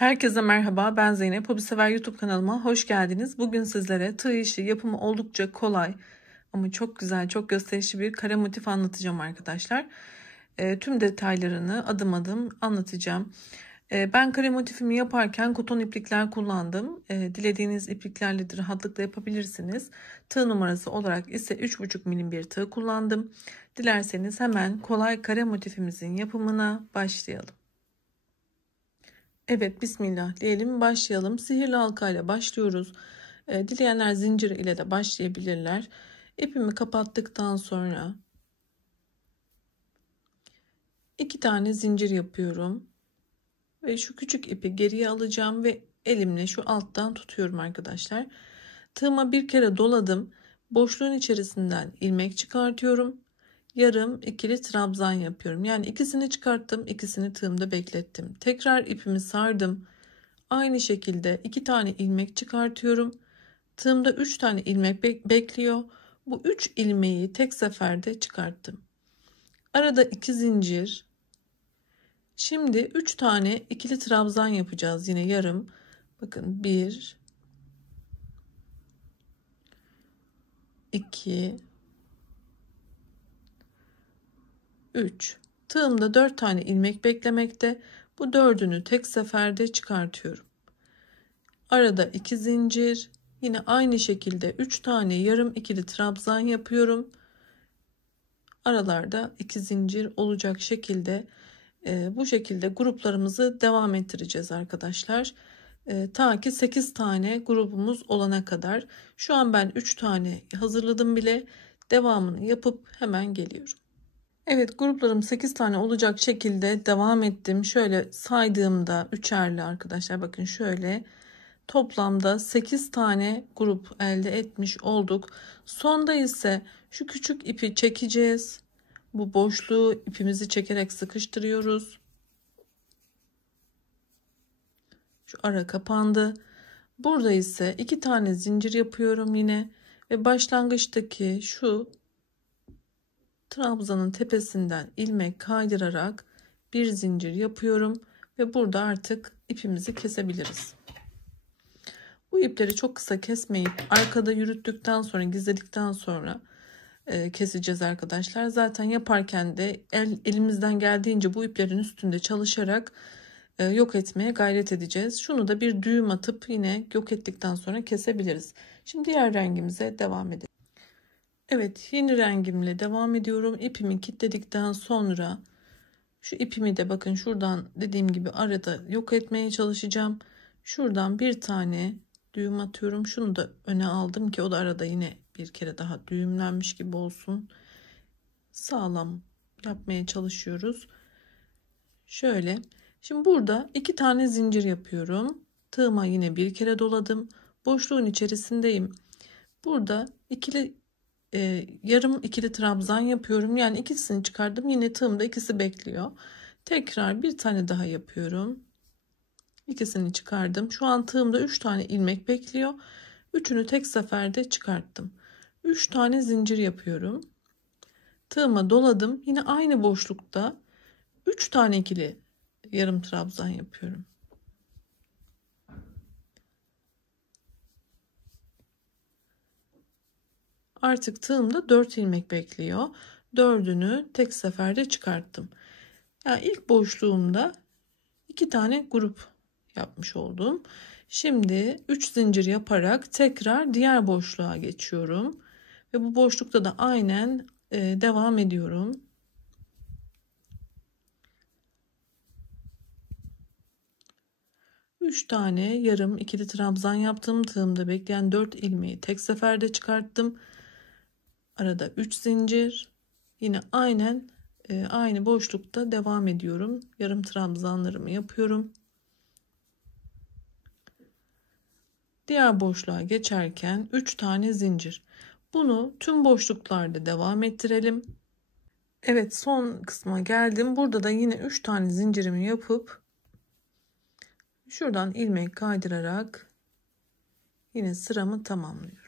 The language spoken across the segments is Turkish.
Herkese merhaba, ben Zeynep. Hobisever YouTube kanalıma hoş geldiniz. Bugün sizlere tığ işi yapımı oldukça kolay ama çok güzel, çok gösterişli bir kare motif anlatacağım arkadaşlar. Tüm detaylarını adım adım anlatacağım. Ben kare motifimi yaparken koton iplikler kullandım. Dilediğiniz ipliklerle de rahatlıkla yapabilirsiniz. Tığ numarası olarak ise 3,5 milim bir tığ kullandım. Dilerseniz hemen kolay kare motifimizin yapımına başlayalım. Evet, bismillah diyelim, başlayalım. Sihirli halka ile başlıyoruz. Dileyenler zincir ile de başlayabilirler. İpimi kapattıktan sonra 2 tane zincir yapıyorum. Ve şu küçük ipi geriye alacağım ve elimle şu alttan tutuyorum arkadaşlar. Tığıma bir kere doladım. Boşluğun içerisinden ilmek çıkartıyorum. Yarım ikili trabzan yapıyorum. Yani ikisini çıkarttım, ikisini tığımda beklettim. Tekrar ipimi sardım. Aynı şekilde 2 tane ilmek çıkartıyorum. Tığımda 3 tane ilmek bekliyor. Bu 3 ilmeği tek seferde çıkarttım. Arada 2 zincir. Şimdi 3 tane ikili trabzan yapacağız yine yarım. Bakın 1 2 3. Tığımda 4 tane ilmek beklemekte. Bu 4'ünü tek seferde çıkartıyorum. Arada 2 zincir. Yine aynı şekilde 3 tane yarım ikili trabzan yapıyorum. Aralarda 2 zincir olacak şekilde bu şekilde gruplarımızı devam ettireceğiz arkadaşlar. Ta ki 8 tane grubumuz olana kadar. Şu an ben 3 tane hazırladım bile. Devamını yapıp hemen geliyorum. Evet, gruplarım 8 tane olacak şekilde devam ettim. Şöyle saydığımda üçerli arkadaşlar, bakın şöyle toplamda 8 tane grup elde etmiş olduk. Sonda ise şu küçük ipi çekeceğiz. Bu boşluğu ipimizi çekerek sıkıştırıyoruz. Şu ara kapandı. Burada ise 2 tane zincir yapıyorum yine ve başlangıçtaki şu trabzanın tepesinden ilmek kaydırarak bir zincir yapıyorum ve burada artık ipimizi kesebiliriz. Bu ipleri çok kısa kesmeyip arkada yürüttükten sonra, gizledikten sonra keseceğiz arkadaşlar. Zaten yaparken de elimizden geldiğince bu iplerin üstünde çalışarak yok etmeye gayret edeceğiz. Şunu da bir düğüm atıp yine yok ettikten sonra kesebiliriz. Şimdi diğer rengimize devam edelim. Evet, yeni rengimle devam ediyorum. İpimi kilitledikten sonra şu ipimi de bakın şuradan dediğim gibi arada yok etmeye çalışacağım. Şuradan bir tane düğüm atıyorum. Şunu da öne aldım ki o da arada yine bir kere daha düğümlenmiş gibi olsun. Sağlam yapmaya çalışıyoruz. Şöyle. Şimdi burada 2 tane zincir yapıyorum. Tığıma yine bir kere doladım. Boşluğun içerisindeyim. Burada yarım ikili trabzan yapıyorum. Yani ikisini çıkardım. Yine tığımda ikisi bekliyor. Tekrar bir tane daha yapıyorum. İkisini çıkardım. Şu an tığımda 3 tane ilmek bekliyor. Üçünü tek seferde çıkarttım. 3 tane zincir yapıyorum. Tığıma doladım. Yine aynı boşlukta 3 tane ikili yarım trabzan yapıyorum. Artık tığımda 4 ilmek bekliyor. 4'ünü tek seferde çıkarttım. Yani ilk boşluğumda 2 tane grup yapmış oldum. Şimdi 3 zincir yaparak tekrar diğer boşluğa geçiyorum. Ve bu boşlukta da aynen devam ediyorum. Üç tane yarım ikili trabzan yaptım. Tığımda bekleyen 4 ilmeği tek seferde çıkarttım. Arada 3 zincir. Yine aynen aynı boşlukta devam ediyorum. Yarım trabzanlarımı yapıyorum. Diğer boşluğa geçerken 3 tane zincir. Bunu tüm boşluklarda devam ettirelim. Evet, son kısma geldim. Burada da yine 3 tane zincirimi yapıp şuradan ilmek kaydırarak yine sıramı tamamlıyorum.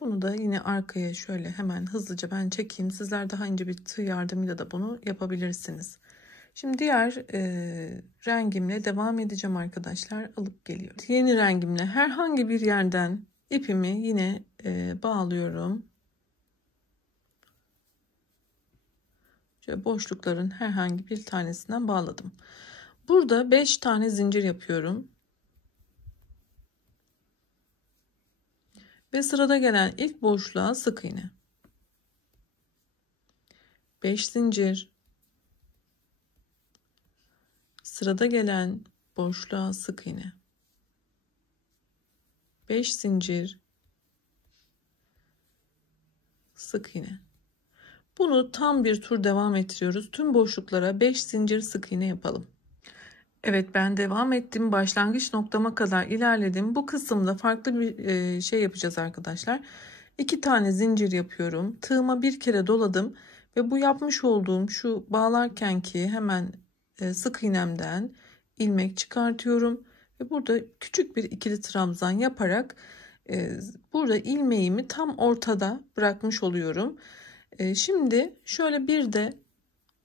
Bunu Bunu da yine arkaya şöyle hemen hızlıca ben çekeyim. Sizler daha ince bir tığ yardımıyla da bunu yapabilirsiniz. Şimdi diğer rengimle devam edeceğim arkadaşlar. Alıp geliyorum. Yeni rengimle herhangi bir yerden ipimi yine bağlıyorum. Şöyle boşlukların herhangi bir tanesinden bağladım. Burada 5 tane zincir yapıyorum. Ve sırada gelen ilk boşluğa sık iğne. 5 zincir. Sırada gelen boşluğa sık iğne. 5 zincir. Sık iğne. Bunu tam bir tur devam ettiriyoruz. Tüm boşluklara 5 zincir sık iğne yapalım. Evet, ben devam ettim. Başlangıç noktama kadar ilerledim. Bu kısımda farklı bir şey yapacağız arkadaşlar. 2 tane zincir yapıyorum. Tığıma bir kere doladım. Ve bu yapmış olduğum şu bağlarken ki hemen sık iğnemden ilmek çıkartıyorum. Ve burada küçük bir ikili trabzan yaparak burada ilmeğimi tam ortada bırakmış oluyorum. Şimdi şöyle bir de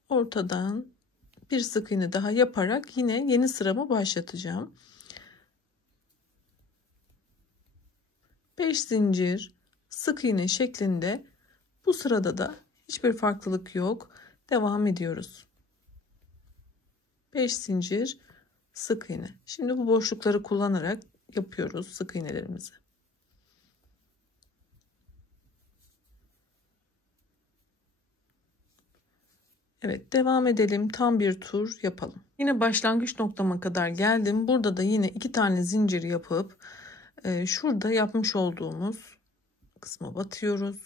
ortadan bir sık iğne daha yaparak yine yeni sıramı başlatacağım. 5 zincir sık iğne şeklinde bu sırada da hiçbir farklılık yok. Devam ediyoruz. 5 zincir sık iğne. Şimdi bu boşlukları kullanarak yapıyoruz sık iğnelerimizi. Evet, devam edelim. Tam bir tur yapalım. Yine başlangıç noktama kadar geldim. Burada da yine 2 tane zincir yapıp şurada yapmış olduğumuz kısma batıyoruz.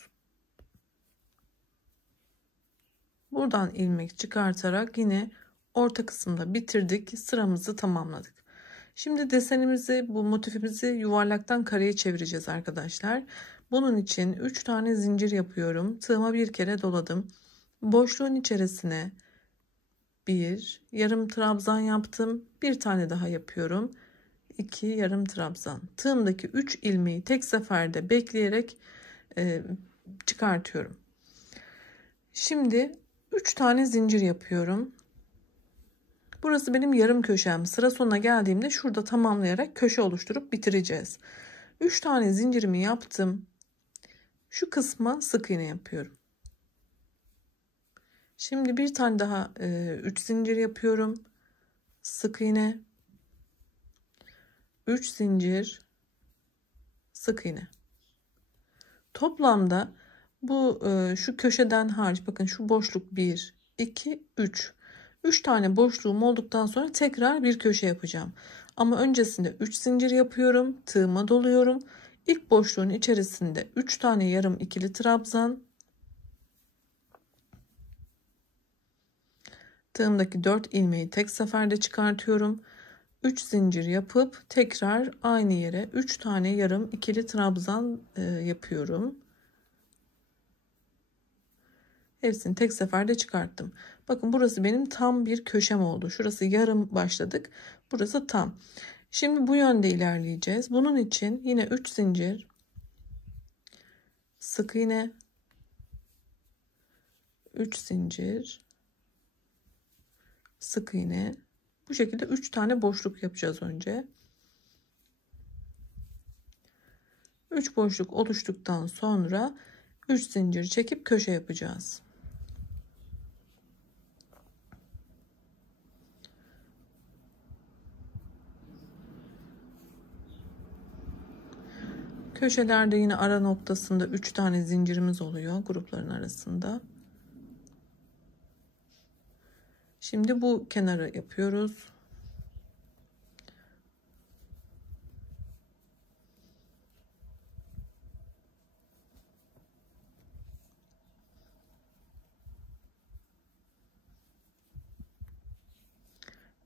Buradan ilmek çıkartarak yine orta kısımda bitirdik. Sıramızı tamamladık. Şimdi desenimizi, bu motifimizi yuvarlaktan kareye çevireceğiz arkadaşlar. Bunun için 3 tane zincir yapıyorum. Tığıma bir kere doladım. Boşluğun içerisine bir yarım trabzan yaptım. Bir tane daha yapıyorum. 2 yarım trabzan. Tığımdaki 3 ilmeği tek seferde bekleyerek çıkartıyorum. Şimdi 3 tane zincir yapıyorum. Burası benim yarım köşem. Sıra sonuna geldiğimde şurada tamamlayarak köşe oluşturup bitireceğiz. 3 tane zincirimi yaptım. Şu kısma sık iğne yapıyorum. Şimdi bir tane daha 3 zincir yapıyorum. Sık iğne. 3 zincir. Sık iğne. Toplamda bu şu köşeden hariç bakın şu boşluk 1, 2, 3. 3 tane boşluğum olduktan sonra tekrar bir köşe yapacağım. Ama öncesinde 3 zincir yapıyorum. Tığıma doluyorum. İlk boşluğun içerisinde 3 tane yarım ikili trabzan. Tığımdaki 4 ilmeği tek seferde çıkartıyorum. 3 zincir yapıp tekrar aynı yere 3 tane yarım ikili trabzan yapıyorum. Hepsini tek seferde çıkarttım. Bakın burası benim tam bir köşem oldu. Şurası yarım başladık. Burası tam. Şimdi bu yönde ilerleyeceğiz. Bunun için yine 3 zincir, sık iğne, 3 zincir, sık iğne. Bu şekilde 3 tane boşluk yapacağız önce. 3 boşluk oluştuktan sonra 3 zincir çekip köşe yapacağız. Köşelerde yine ara noktasında 3 tane zincirimiz oluyor grupların arasında. Şimdi bu kenarı yapıyoruz.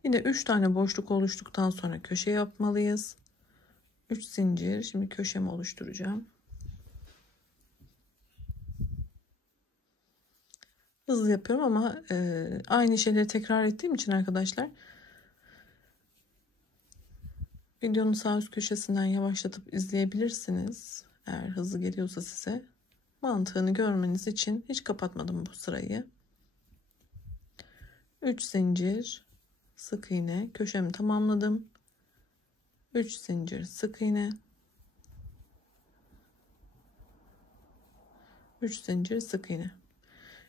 Yine 3 tane boşluk oluştuktan sonra köşe yapmalıyız. 3 zincir. Şimdi köşemi oluşturacağım. Hızlı yapıyorum ama aynı şeyleri tekrar ettiğim için arkadaşlar videonun sağ üst köşesinden yavaşlatıp izleyebilirsiniz. Eğer hızlı geliyorsa size, mantığını görmeniz için hiç kapatmadım bu sırayı. 3 zincir, sık iğne, köşemi tamamladım. 3 zincir, sık iğne, 3 zincir, sık iğne.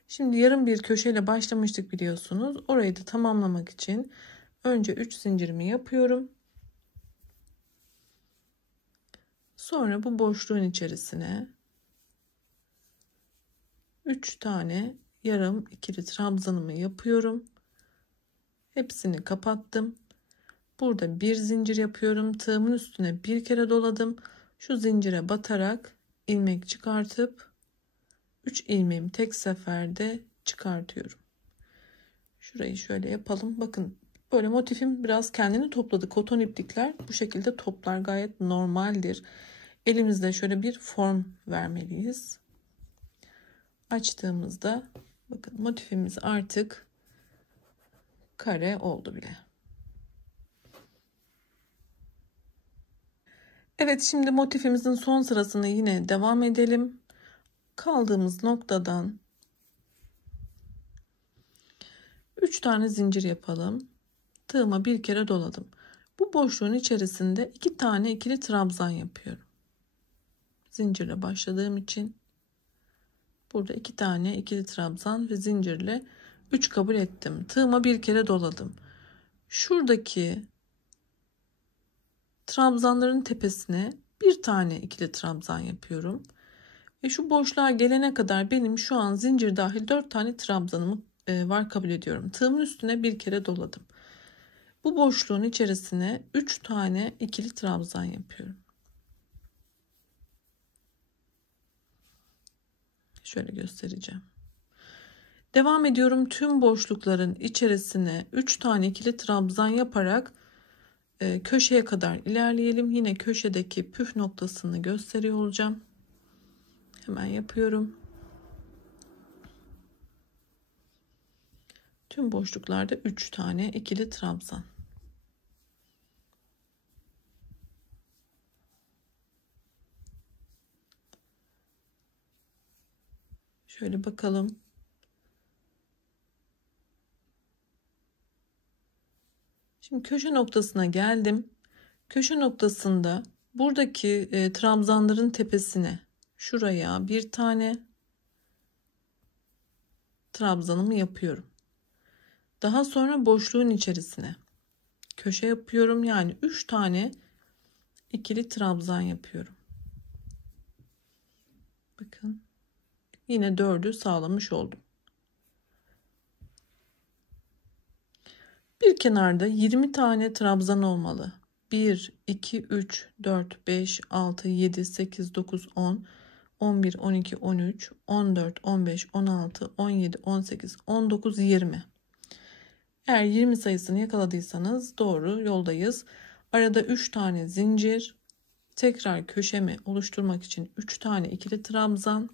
Şimdi yarım bir köşeyle başlamıştık biliyorsunuz. Orayı da tamamlamak için önce 3 zincirimi yapıyorum. Sonra bu boşluğun içerisine 3 tane yarım ikili trabzanımı yapıyorum. Hepsini kapattım. Burada bir zincir yapıyorum. Tığımın üstüne bir kere doladım. Şu zincire batarak ilmek çıkartıp 3 ilmeğimi tek seferde çıkartıyorum. Şurayı şöyle yapalım. Bakın böyle motifim biraz kendini topladı. Koton iplikler bu şekilde toplar, gayet normaldir. Elimizde şöyle bir form vermeliyiz. Açtığımızda bakın motifimiz artık kare oldu bile. Evet, şimdi motifimizin son sırasını yine devam edelim. Kaldığımız noktadan 3 tane zincir yapalım. Tığıma bir kere doladım. Bu boşluğun içerisinde 2 tane ikili trabzan yapıyorum. Zincirle başladığım için burada 2 tane ikili trabzan ve zincirle 3 kabul ettim. Tığıma bir kere doladım. Şuradaki trabzanların tepesine bir tane ikili trabzan yapıyorum. Ve şu boşluğa gelene kadar benim şu an zincir dahil 4 tane trabzanım var kabul ediyorum. Tığımın üstüne bir kere doladım. Bu boşluğun içerisine 3 tane ikili trabzan yapıyorum. Şöyle göstereceğim. Devam ediyorum. Tüm boşlukların içerisine 3 tane ikili trabzan yaparak köşeye kadar ilerleyelim. Yine köşedeki püf noktasını gösteriyor olacağım. Hemen yapıyorum. Tüm boşluklarda 3 tane ikili trabzan. Şöyle bakalım. Şimdi köşe noktasına geldim. Köşe noktasında buradaki trabzanların tepesine şuraya bir tane trabzanımı yapıyorum. Daha sonra boşluğun içerisine köşe yapıyorum. Yani 3 tane ikili trabzan yapıyorum. Bakın yine 4'ü sağlamış oldum. Bir kenarda 20 tane trabzan olmalı. 1, 2, 3, 4, 5, 6, 7, 8, 9, 10, 11, 12, 13, 14, 15, 16, 17, 18, 19, 20. Eğer 20 sayısını yakaladıysanız doğru yoldayız. Arada 3 tane zincir. Tekrar köşemi oluşturmak için 3 tane ikili trabzan.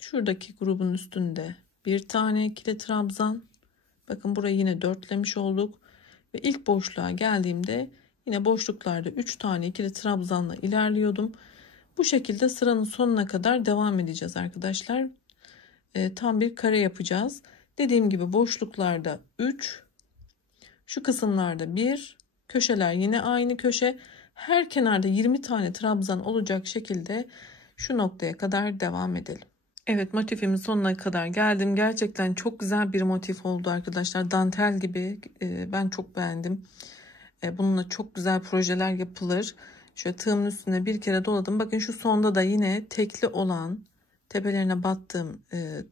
Şuradaki grubun üstünde bir tane ikili trabzan. Bakın burayı yine dörtlemiş olduk. Ve ilk boşluğa geldiğimde yine boşluklarda 3 tane ikili trabzanla ilerliyordum. Bu şekilde sıranın sonuna kadar devam edeceğiz arkadaşlar. Tam bir kare yapacağız. Dediğim gibi boşluklarda 3, şu kısımlarda 1, köşeler yine aynı köşe. Her kenarda 20 tane trabzan olacak şekilde şu noktaya kadar devam edelim. Evet, motifimin sonuna kadar geldim. Gerçekten çok güzel bir motif oldu arkadaşlar. Dantel gibi. Ben çok beğendim. Bununla çok güzel projeler yapılır. Şöyle tığımın üstüne bir kere doladım. Bakın şu sonda da yine tekli olan tepelerine battığım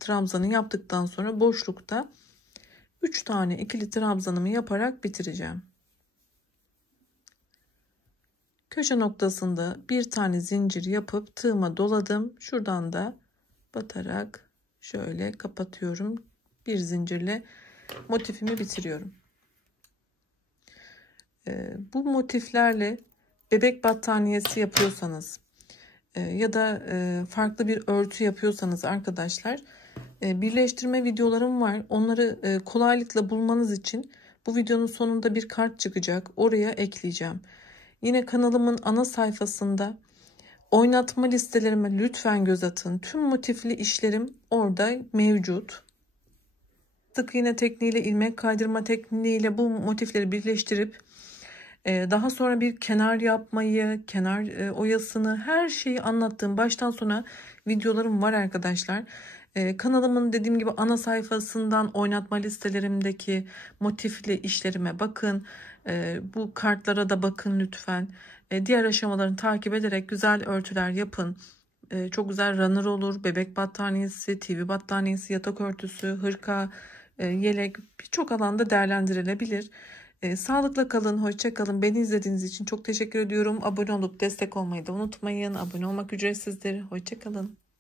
trabzanı yaptıktan sonra boşlukta 3 tane ikili trabzanımı yaparak bitireceğim. Köşe noktasında bir tane zincir yapıp tığıma doladım. Şuradan da batarak şöyle kapatıyorum. Bir zincirle motifimi bitiriyorum. Bu motiflerle bebek battaniyesi yapıyorsanız ya da farklı bir örtü yapıyorsanız arkadaşlar, birleştirme videolarım var. Onları kolaylıkla bulmanız için Bu videonun sonunda bir kart çıkacak. Oraya ekleyeceğim. Yine kanalımın ana sayfasında oynatma listelerime lütfen göz atın. Tüm motifli işlerim orada mevcut. Sık iğne tekniğiyle, ilmek kaydırma tekniğiyle bu motifleri birleştirip daha sonra bir kenar yapmayı, kenar oyasını, her şeyi anlattığım baştan sona videolarım var arkadaşlar. Kanalımın dediğim gibi ana sayfasından oynatma listelerimdeki motifli işlerime bakın. Bu kartlara da bakın lütfen. Diğer aşamalarını takip ederek güzel örtüler yapın. Çok güzel runner olur. Bebek battaniyesi, TV battaniyesi, yatak örtüsü, hırka, yelek birçok alanda değerlendirilebilir. Sağlıkla kalın, hoşça kalın. Beni izlediğiniz için çok teşekkür ediyorum. Abone olup destek olmayı da unutmayın. Abone olmak ücretsizdir. Hoşça kalın.